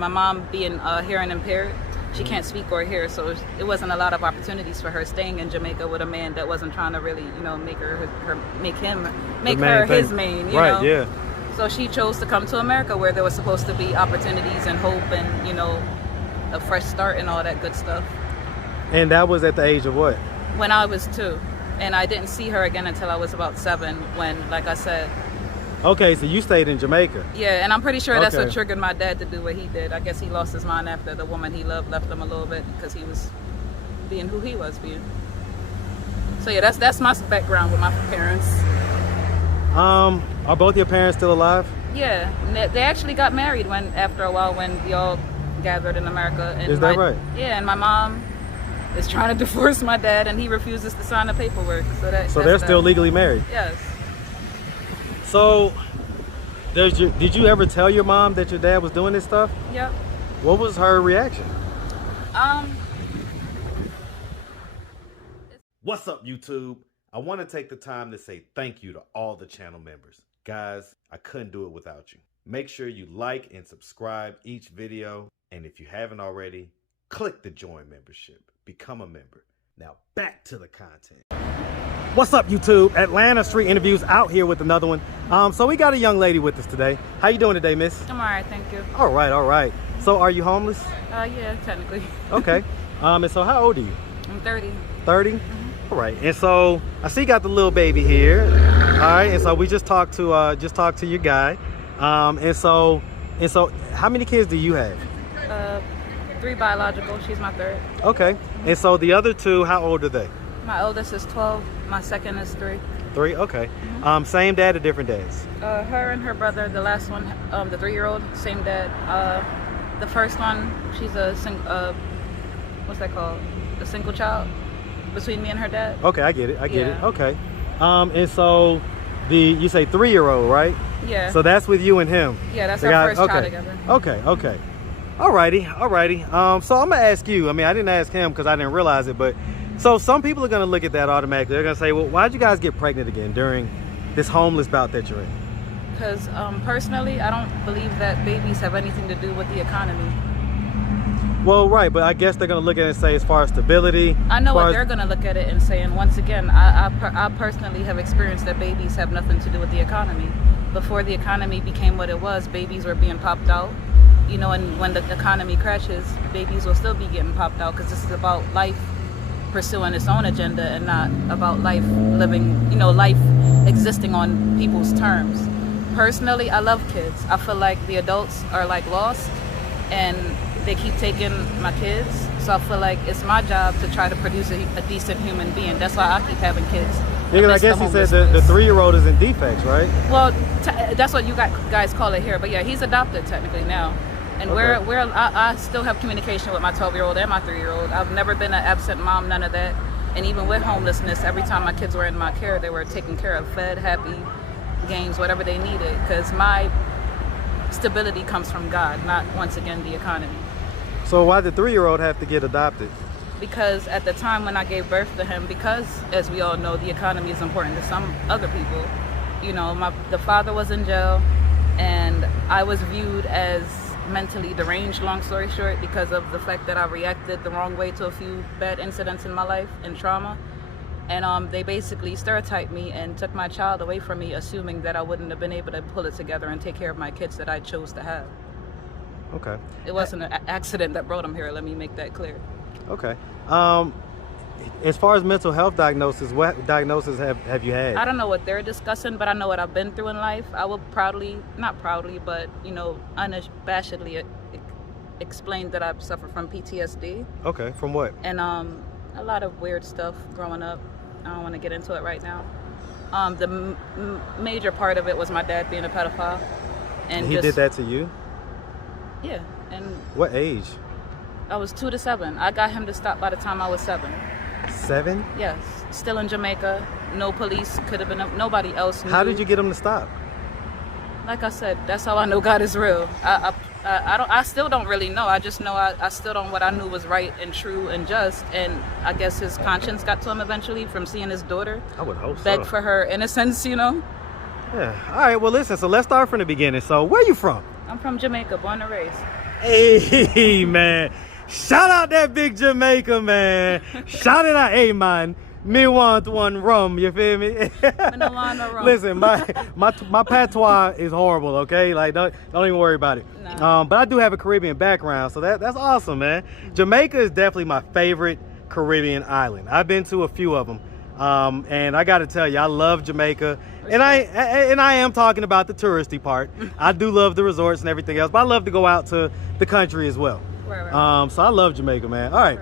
my mom being hearing impaired, she can't speak or hear, so it wasn't a lot of opportunities for her staying in Jamaica with a man that wasn't trying to really, make her his main, you know. Yeah. So she chose to come to America, where there was supposed to be opportunities and hope and, a fresh start and all that good stuff. And that was at the age of what? When I was 2. And I didn't see her again until I was about 7 when, like I said. Okay, so you stayed in Jamaica. Yeah, and I'm pretty sure that's what triggered my dad to do what he did. I guess he lost his mind after the woman he loved left him a little bit because he was being who he was being. So yeah, that's my background with my parents. Are both your parents still alive? Yeah, they actually got married after a while when we all gathered in America. And is that right? Yeah, and my mom is trying to divorce my dad, and he refuses to sign the paperwork. So they're still legally married? Yes. So, did you ever tell your mom that your dad was doing this stuff? Yep. What was her reaction? What's up, YouTube? I want to take the time to say thank you to all the channel members. Guys, I couldn't do it without you. Make sure you like and subscribe each video. And if you haven't already, click the join membership. Become a member. Now back to the content. What's up, YouTube? Atlanta Street Interviews out here with another one. So we got a young lady with us today. How you doing today, miss? I'm all right, thank you. All right. So are you homeless? Yeah, technically. Okay. And so how old are you? I'm 30. 30? Mm-hmm. All right. And so I see you got the little baby here. All right. And so we just talked to your guy. And so how many kids do you have? 3 biological. She's my 3rd. Okay. And so the other 2, how old are they? My oldest is 12. My second is 3. 3? Okay. Mm-hmm. Same dad or different dads? Her and her brother, the last one, the 3-year-old, same dad. The first one, she's a what's that called? A single child between me and her dad. Okay, I get it. Okay. And so you say 3-year-old, right? Yeah. So that's with you and him? Yeah, that's our first child together. Okay. Alrighty. So I'm gonna ask you. I mean, I didn't ask him because I didn't realize it, but so some people are gonna look at that automatically. They're gonna say, well, why'd you guys get pregnant again during this homeless bout that you're in? Because personally, I don't believe that babies have anything to do with the economy. Well, right, but I guess they're gonna look at it and say, as far as stability. I know what they're gonna look at it and say, and once again, I personally have experienced that babies have nothing to do with the economy. Before the economy became what it was, babies were being popped out. And when the economy crashes, babies will still be getting popped out because this is about life pursuing its own agenda and not about life living, life existing on people's terms. Personally, I love kids. I feel like the adults are like lost and they keep taking my kids. So I feel like it's my job to try to produce a decent human being. That's why I keep having kids. Yeah, I guess he said the 3-year-old is in defects, right? Well, that's what you guys call it here. But yeah, he's adopted technically now. And I still have communication with my 12-year-old and my 3-year-old. I've never been an absent mom, none of that. And even with homelessness, every time my kids were in my care, they were taken care of, fed, happy, games, whatever they needed. Because my stability comes from God, not, once again, the economy. So why did the 3-year-old have to get adopted? Because at the time when I gave birth to him, because, as we all know, the economy is important to some other people. The father was in jail, and I was viewed as mentally deranged, long story short, because of the fact that I reacted the wrong way to a few bad incidents in my life and trauma. And they basically stereotyped me and took my child away from me, assuming that I wouldn't have been able to pull it together and take care of my kids that I chose to have. Okay. It wasn't an accident that brought them here, let me make that clear. Okay. As far as mental health diagnosis, what diagnosis have you had? I don't know what they're discussing, but I know what I've been through in life. I will not proudly, but unabashedly explain that I've suffered from PTSD. Okay, from what? And a lot of weird stuff growing up. I don't want to get into it right now. The major part of it was my dad being a pedophile. And he did that to you? Yeah. And what age? I was 2 to 7. I got him to stop by the time I was 7. 7? Yes. Still in Jamaica. No police. Could have been nobody else knew. How did you get him to stop? Like I said, that's how I know God is real. I still don't really know. I just know I stood on what I knew was right and true and just. And I guess his conscience got to him eventually from seeing his daughter. I would hope so. Beg for her innocence, Yeah. All right. Well, listen. So let's start from the beginning. So where are you from? I'm from Jamaica, born and raised. Hey, man. Shout out that big Jamaica, man. Shout it out. Hey, man. Me want one rum, you feel me? Listen, my patois is horrible, okay? Like, don't even worry about it. No. But I do have a Caribbean background, so that's awesome, man. Jamaica is definitely my favorite Caribbean island. I've been to a few of them. And I got to tell you, I love Jamaica, and I am talking about the touristy part. I do love the resorts and everything else, but I love to go out to the country as well. Right. So I love Jamaica, man. All right.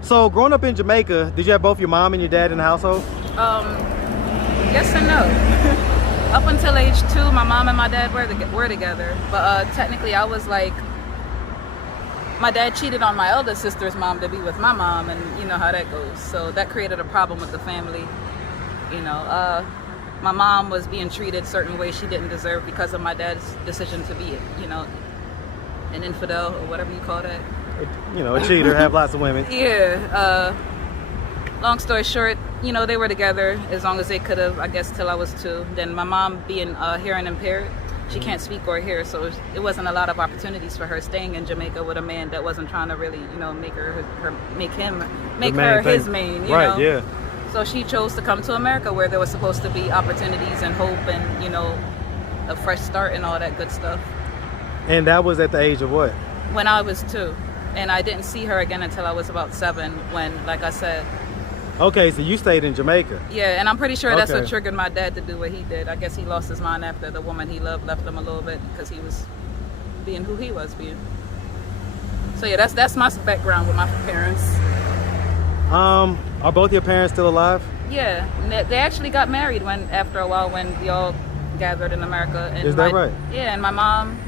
So growing up in Jamaica, did you have both your mom and your dad in the household? Yes and no. Up until age 2, my mom and my dad were together, but technically I was like, my dad cheated on my elder sister's mom to be with my mom, and you know how that goes. So that created a problem with the family. You know, my mom was being treated certain ways she didn't deserve because of my dad's decision to be, you know, an infidel or whatever you call that. You know, a cheater, have lots of women. Yeah. Long story short, you know, they were together as long as they could have, I guess, till I was 2. Then my mom being hearing impaired, she can't speak or hear, so it wasn't a lot of opportunities for her staying in Jamaica with a man that wasn't trying to really, you know, make her his main, you know? Right, yeah. So she chose to come to America, where there was supposed to be opportunities and hope and, you know, a fresh start and all that good stuff. And that was at the age of what? When I was 2. And I didn't see her again until I was about 7, when, like I said. Okay, so you stayed in Jamaica. Yeah, and I'm pretty sure that's Okay. what triggered my dad to do what he did. I guess he lost his mind after the woman he loved left him a little bit, because he was being who he was being. So yeah, that's my background with my parents. Are both your parents still alive? Yeah, and they actually got married after a while when we all gathered in America. And Is that right? Yeah, and my mom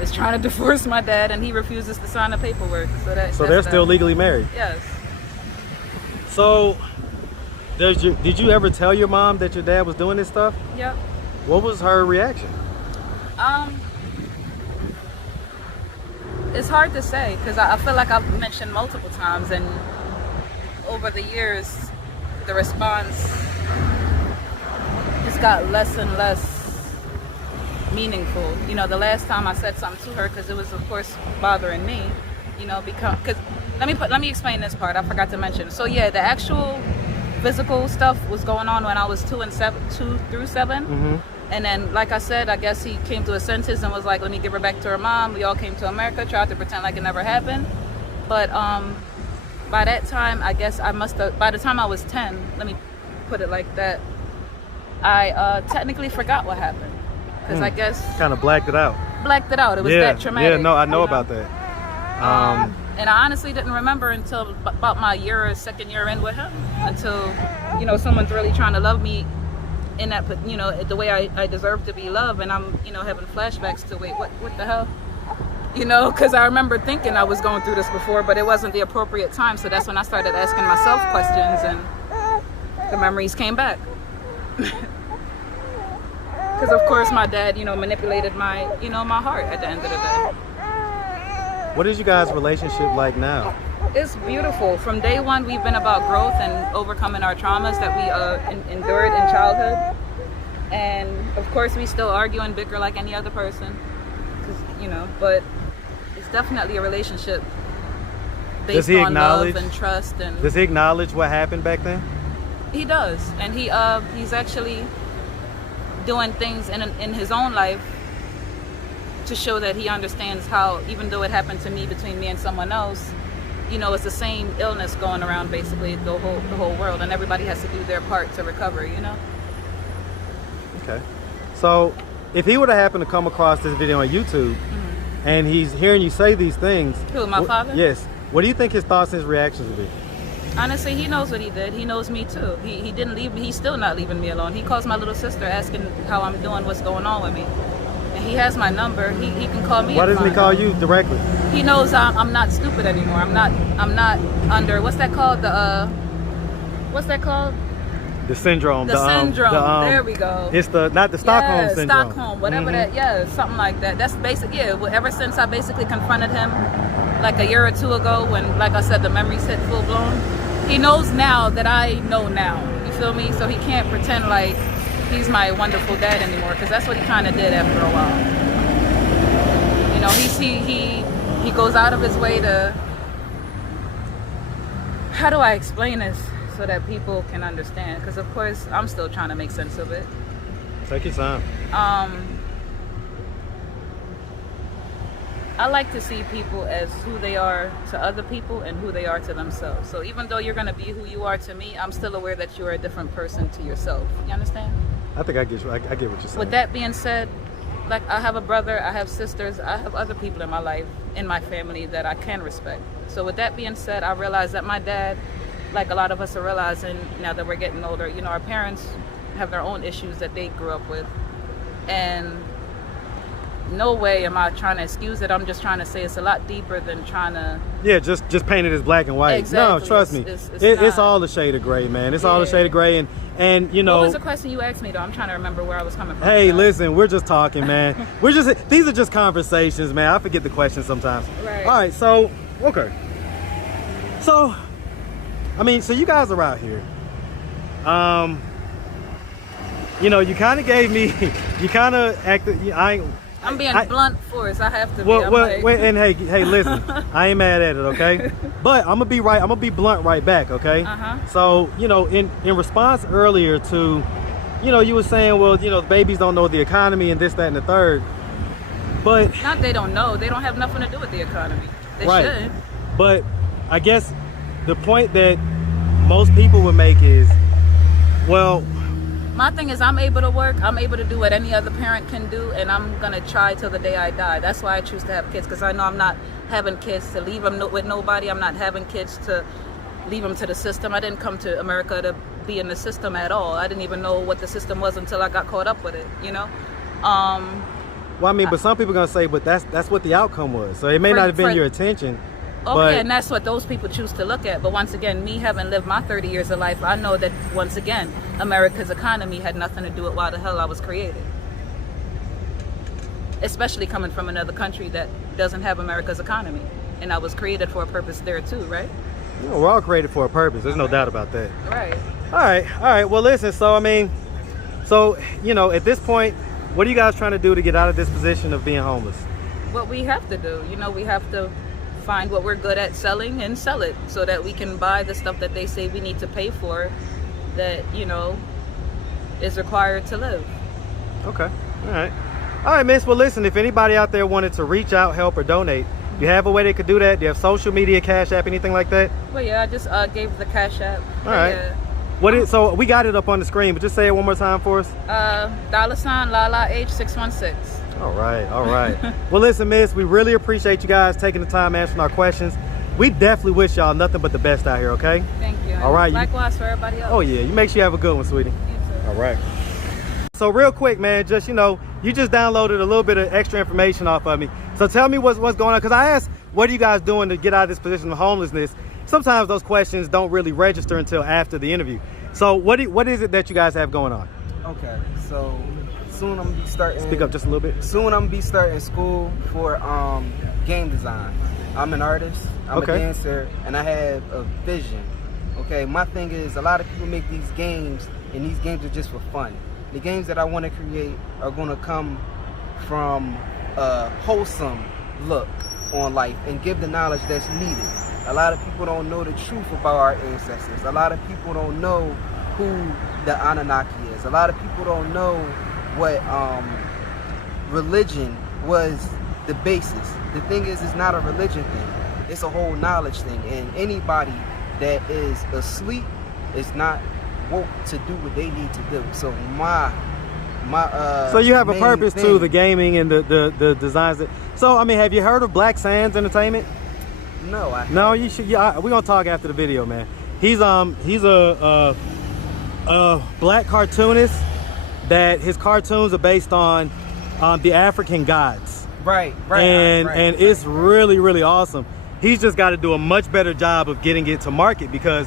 is trying to divorce my dad, and he refuses to sign the paperwork. So they're still legally married? Yes. So, did you ever tell your mom that your dad was doing this stuff? Yep. What was her reaction? It's hard to say, because I feel like I've mentioned multiple times, and over the years, the response just got less and less meaningful. You know, the last time I said something to her, because it was of course bothering me, you know, because let me explain this part I forgot to mention. So yeah, the actual physical stuff was going on when I was 2 through 7. Mm-hmm. And then, like I said, I guess he came to a senses and was like, let me give her back to her mom. We all came to America, tried to pretend like it never happened. But by that time, I guess by the time I was 10, let me put it like that, I technically forgot what happened. Because I guess... Kind of blacked it out. It was that traumatic. Yeah, no, I know about that. And I honestly didn't remember until about my second year in with him, until, you know, someone's really trying to love me in that, you know, the way I deserve to be loved, and I'm, you know, having flashbacks to, wait, what the hell? You know, because I remember thinking I was going through this before, but it wasn't the appropriate time, so that's when I started asking myself questions, and the memories came back. Because of course my dad, you know, manipulated my heart at the end of the day. What is you guys' relationship like now? It's beautiful. From day one, we've been about growth and overcoming our traumas that we endured in childhood. And of course, we still argue and bicker like any other person, 'cause, you know. But it's definitely a relationship based on love and trust. And does he acknowledge what happened back then? He does, and he's actually doing things in his own life to show that he understands how, even though it happened to me, between me and someone else, you know, it's the same illness going around basically the whole world, and everybody has to do their part to recover, you know? Okay. So if he would have happened to come across this video on YouTube, and he's hearing you say these things... Who, my father? Yes. What do you think his thoughts and his reactions would be? Honestly, he knows what he did. He knows me too. He didn't leave me. He's still not leaving me alone. He calls my little sister asking how I'm doing, what's going on with me. And he has my number. He can call me. Why doesn't he call you directly? He knows I'm not stupid anymore. I'm not under, what's that called? What's that called? The syndrome. The syndrome. There we go. It's not the Stockholm syndrome. Stockholm, whatever that. Yeah, something like that. That's basic. Yeah. Well, ever since I basically confronted him, like a year or two ago, when, like I said, the memories hit full blown. He knows now that I know now. You feel me? So he can't pretend like he's my wonderful dad anymore, because that's what he kind of did after a while. You know, he goes out of his way to, how do I explain this so that people can understand? Because of course I'm still trying to make sense of it. Take your time. I like to see people as who they are to other people and who they are to themselves. So even though you're going to be who you are to me, I'm still aware that you're a different person to yourself. You understand? I think I get what you're saying. With that being said, like, I have a brother, I have sisters, I have other people in my life, in my family, that I can respect. So with that being said, I realize that my dad, like a lot of us are realizing now that we're getting older, you know, our parents have their own issues that they grew up with. And no way am I trying to excuse it. I'm just trying to say it's a lot deeper than trying to... Yeah, just paint it as black and white. Exactly. No, trust me. It's all the shade of gray, man. It's all the shade of gray. And you know... What was the question you asked me, though? I'm trying to remember where I was coming from. Hey, listen, we're just talking, man. These are just conversations, man. I forget the questions sometimes. Right. All right, so, okay. So, I mean, so you guys are out here. You know, you kind of gave me... You kind of acted... I'm being blunt force. I have to be. Wait, and hey, listen, I ain't mad at it, okay? But I'm gonna be blunt right back, okay? So, you know, in response earlier to, you know, you were saying, well, you know, babies don't know the economy and this, that, and the third. But not they don't know. They don't have nothing to do with the economy. They should. But I guess the point that most people would make is, well, my thing is, I'm able to work. I'm able to do what any other parent can do, and I'm gonna try till the day I die. That's why I choose to have kids, because I know I'm not having kids to leave them with nobody. I'm not having kids to leave them to the system. I didn't come to America to be in the system at all. I didn't even know what the system was until I got caught up with it. You know. Well, I mean, but some people are gonna say, but that's what the outcome was. So it may not have been your intention. Okay, and that's what those people choose to look at. But once again, me having lived my 30 years of life, I know that, once again, America's economy had nothing to do with why the hell I was created. Especially coming from another country that doesn't have America's economy. And I was created for a purpose there too, right? You know, we're all created for a purpose. There's no doubt about that. Right. All right. Well, listen, so, I mean, so, you know, at this point, what are you guys trying to do to get out of this position of being homeless? What we have to do, you know, we have to find what we're good at selling and sell it so that we can buy the stuff that they say we need to pay for that, you know, is required to live. Okay. All right, miss. Well, listen, if anybody out there wanted to reach out, help, or donate, do you have a way they could do that? Do you have social media, Cash App, anything like that? Well, yeah, I just gave the Cash App. All right. Yeah. So we got it up on the screen, but just say it one more time for us. $LalaH616. All right. Well, listen, miss, we really appreciate you guys taking the time answering our questions. We definitely wish y'all nothing but the best out here, okay? Thank you. All right. Likewise for everybody else. Oh, yeah. You make sure you have a good one, sweetie. You too. All right. So real quick, man, just, you know, you just downloaded a little bit of extra information off of me. So tell me what's going on, because I asked, what are you guys doing to get out of this position of homelessness? Sometimes those questions don't really register until after the interview. So what is it that you guys have going on? Okay, so soon I'm gonna be starting. Speak up just a little bit. Soon I'm gonna be starting school for game design. I'm an artist, I'm a dancer, and I have a vision. Okay, my thing is, a lot of people make these games, and these games are just for fun. The games that I want to create are gonna come from a wholesome look on life and give the knowledge that's needed. A lot of people don't know the truth about our ancestors. A lot of people don't know who the Anunnaki is. A lot of people don't know what religion was the basis. The thing is, it's not a religion thing. It's a whole knowledge thing. And anybody that is asleep is not woke to do what they need to do. So so you have a purpose to the gaming and the designs. So, I mean, have you heard of Black Sands Entertainment? No, No, you should. Yeah, we're gonna talk after the video, man. He's a black cartoonist that his cartoons are based on the African gods. Right. And it's really awesome. He's just got to do a much better job of getting it to market, because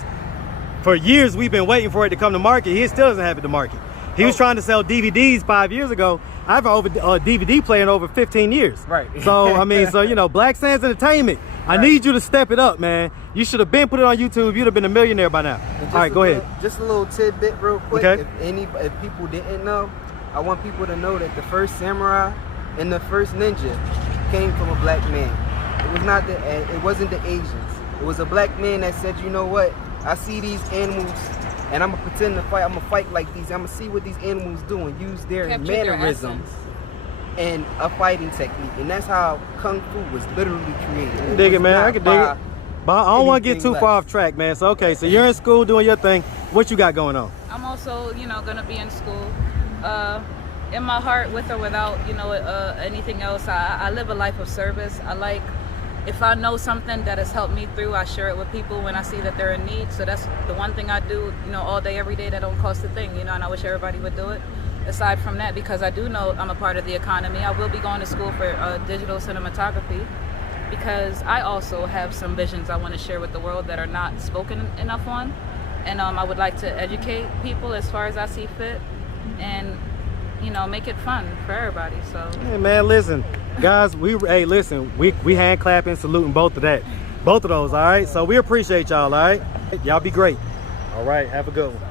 for years we've been waiting for it to come to market. He still doesn't have it to market. He was trying to sell DVDs 5 years ago. I've had a DVD player in over 15 years. Right. So, I mean, you know, Black Sands Entertainment, I need you to step it up, man. You should have been put it on YouTube. You'd have been a millionaire by now. All right, go ahead. Just a little tidbit real quick. Okay. If people didn't know, I want people to know that the first samurai and the first ninja came from a black man. It wasn't the Asians. It was a black man that said, you know what? I see these animals, and I'm gonna pretend to fight. I'm gonna fight like these. I'm gonna see what these animals do and use their Capture their mannerisms essence. and a fighting technique. And that's how Kung Fu was literally created. I can dig it, man. I can dig it. But I don't want to get too far off track, man. So, okay, so you're in school doing your thing. What you got going on? I'm also, you know, gonna be in school. In my heart, with or without, you know, anything else, I live a life of service. I like, if I know something that has helped me through, I share it with people when I see that they're in need. So that's the one thing I do, you know, all day, every day that don't cost a thing, you know, and I wish everybody would do it. Aside from that, because I do know I'm a part of the economy, I will be going to school for digital cinematography, because I also have some visions I want to share with the world that are not spoken enough on. And I would like to educate people as far as I see fit, and, you know, make it fun for everybody. So Hey, man, listen, guys, we hand clapping, saluting both of those, all right? So we appreciate y'all, all right? Y'all be great. All right, have a good one.